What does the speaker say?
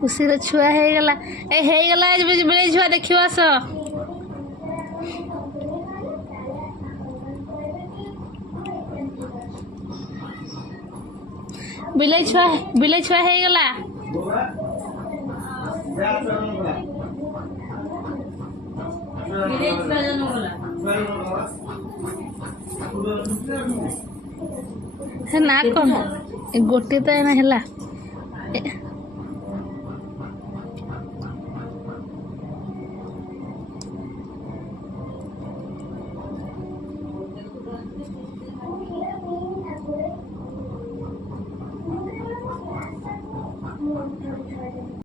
खुशी छुआ हेगला बिलेई छुआ देख आस बिलेई छुआ हेगला ना कौन गोटे तो एना है।